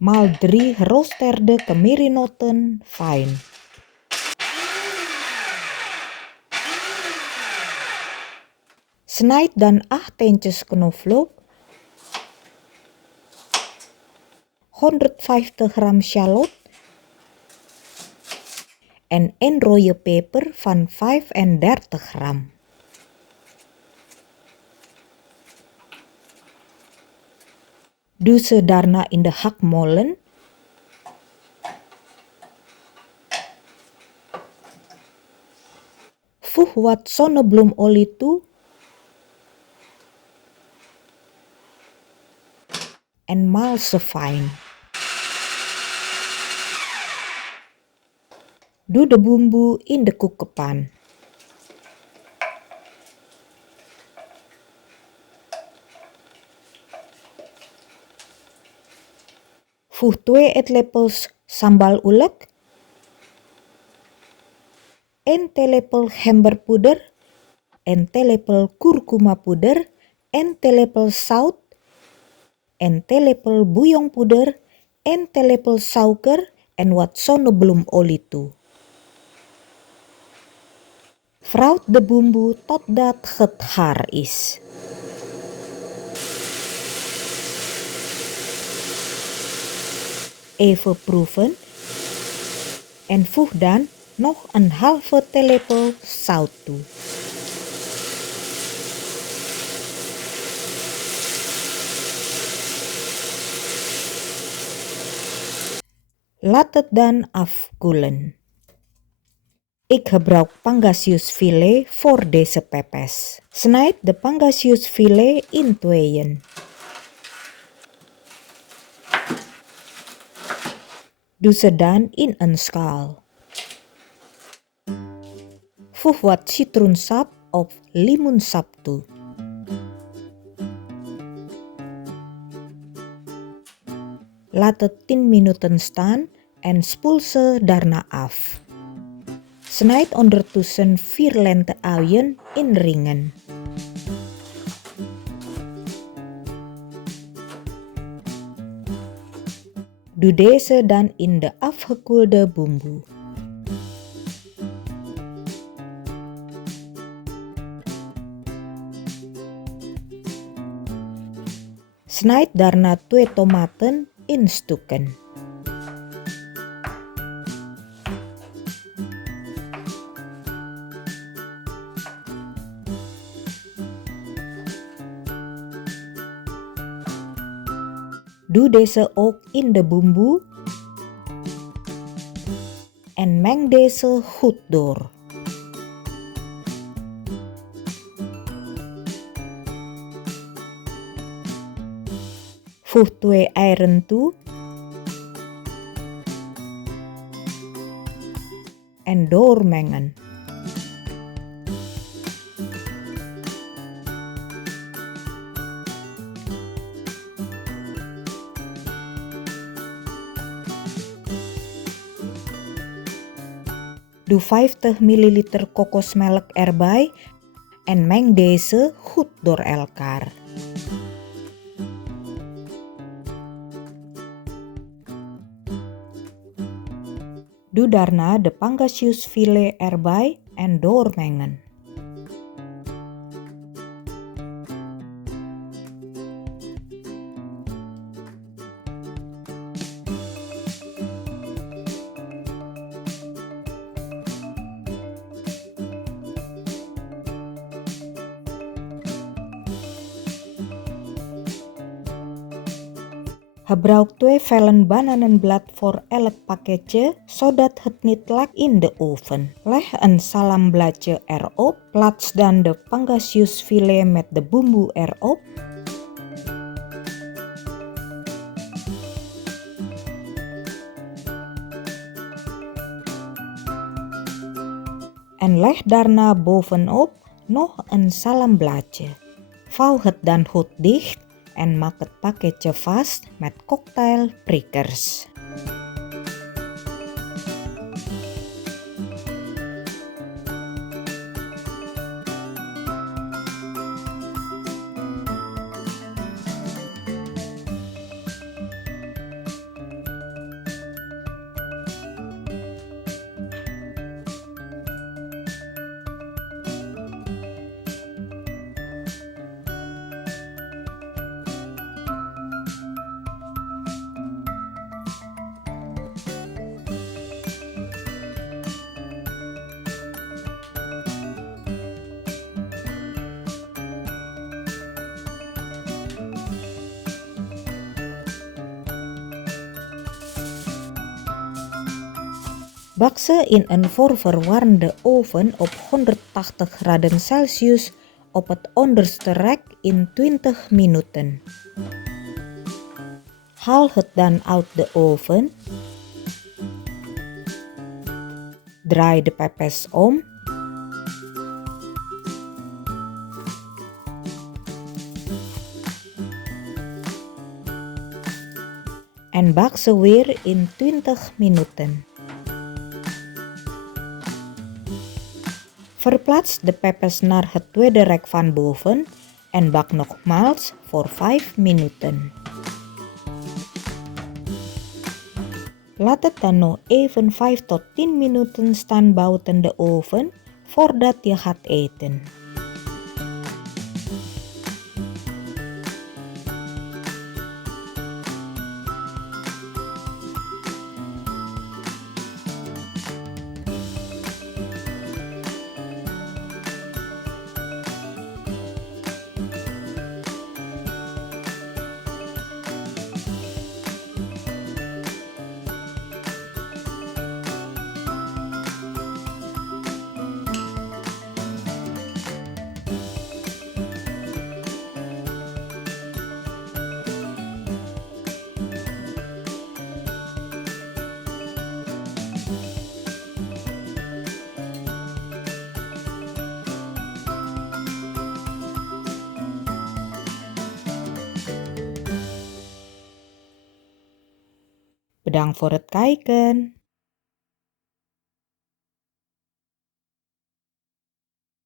Mal 3 geroosterde kemirinoten fijn. Snijd dan 8 teentjes knoflook, 150 gram shallot en 1 rode peper van 35 gram. Doe ze daarna in de hakmolen. Voeg wat zonnebloemolie toe en maal ze fijn. Doe de bumbu in de koekenpan. Voeg 2 eetlepels sambal ulek, 1 theelepel gemberpoeder, 1 theelepel kurkuma poeder, 1 theelepel zout, 1 theelepel bouillonpoeder, 1 theelepel suiker en wat zonnebloemolie toe. Vrout de bumbu totdat het gaar is. Even proeven en voeg dan nog een halve theelepel zout toe. Laat het dan afkoelen. Ik gebruik pangasiusfilet voor deze pepes. Snijd de pangasiusfilet in tweeën. Doe ze dan in een schaal. Voeg wat citroensap of limoensap toe. Laat het 10 minuten staan en spoel ze daarna af. Snijd ondertussen 4 lente uien in ringen. Doe deze dan in de afgekoelde bumbu. Snijd daarna 2 tomaten in stukken. Doe deze ook in de bumbu en meng deze goed door. Voeg 2 eieren toe en doormengen. Doe 50 ml kokosmelk erbij en meng deze goed door elkaar. Doe daarna de pangasiusfilet erbij en doormengen. Gebruik 2 vellen bananenblad voor elk pakketje, zodat het niet lekt in de oven. Leg een salambladje erop, plaats dan de pangasiusfilet met de bumbu erop. En leg daarna bovenop nog een salambladje. Vouw het dan goed dicht en maak het pakketje vast met cocktailprikkers. Bak ze in een voorverwarmde oven op 180 graden Celsius op het onderste rek in 20 minuten. Haal het dan uit de oven. Draai de pepes om. En bak ze weer in 20 minuten. Verplaats de pepes naar het tweede rek van boven en bak nogmaals voor 5 minuten. Laat het dan nog even 5 tot 10 minuten staan buiten de oven voordat je gaat eten. Bedankt voor het kijken.